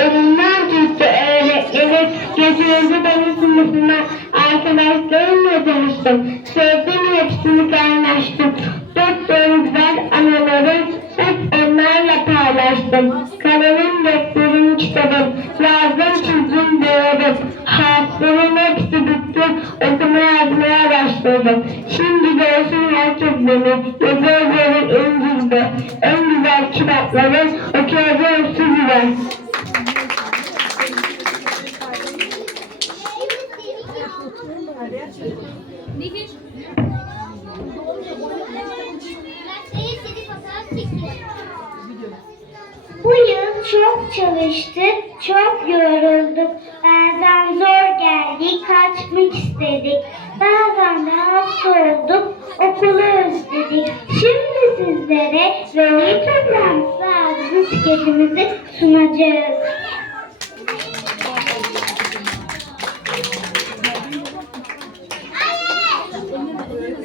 Elimden tuttu öğretmenim. Götürdü beni sınıfıma. Arkadaşlarımla tanıştım. Sevdim hepsini kaynaştım. Dört güzel anıları hep onlarla paylaştım. Kalemim, defterim, kitabım. Yazdım, çizdim, boyadım. Harflerin hepsi bitti. Okuma yazmaya başladım. Şimdi görsün herkes beni. Yazıyorum en gizli. En güzel kitapları okuyacağım sizinle. Bu yıl çok çalıştık, çok yorulduk. Bazen zor geldi, kaçmak istedik. Bazen de hasta olduk, okulu özledik. Şimdi sizlere veli toplantısı adlı skecimizi sunacağız.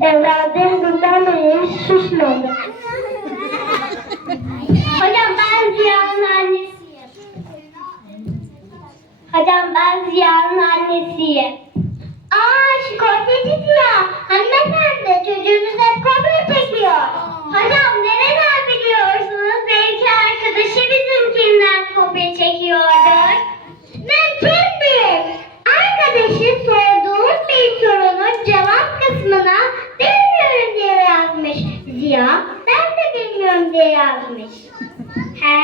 günden beri hiç susmadı. Hocam ben Ziya'nın annesiyim. Hocam ben Ziya'nın annesiyim. Aa şu kopyacı Ziya. Hanımefendi diye yazmış. He.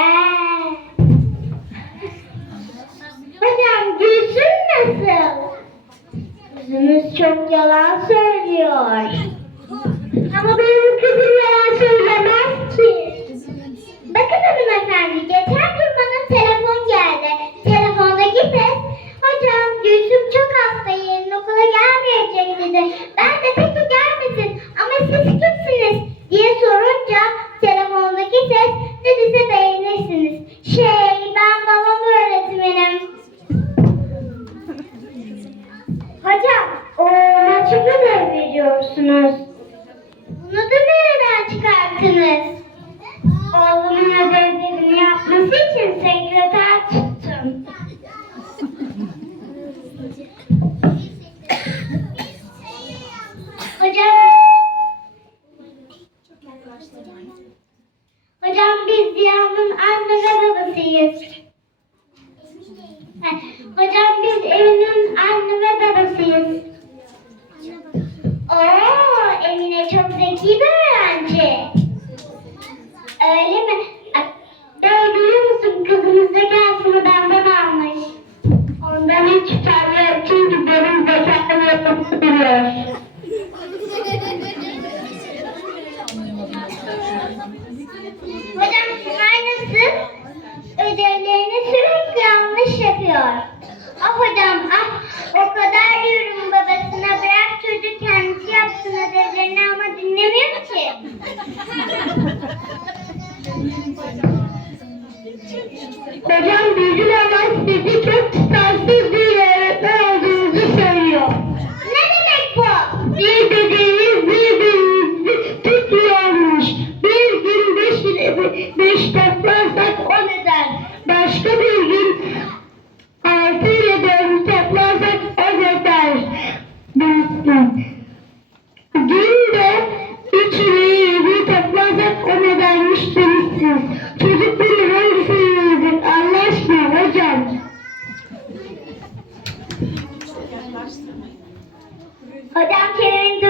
Hocam Gülsüm nasıl? Kızımız çok yalan söylüyor. Ama benim çıkarttınız? Oğlumun ödevlerini yapması için sekreter tuttum. Hocam kızımız zekasını benden almış. Ondan hiç şüphem çünkü benim zekamı yapmasını biliyor. toplarsak o neden? Başka bir gün altı ile dördü toplarsak o neden? Bilsin. Günde üç ile yedi toplarsak o nedenmiş demişsiniz. Çocuk bilir hangisini yazık Allah aşkına. Hocam Hocam Kerem'in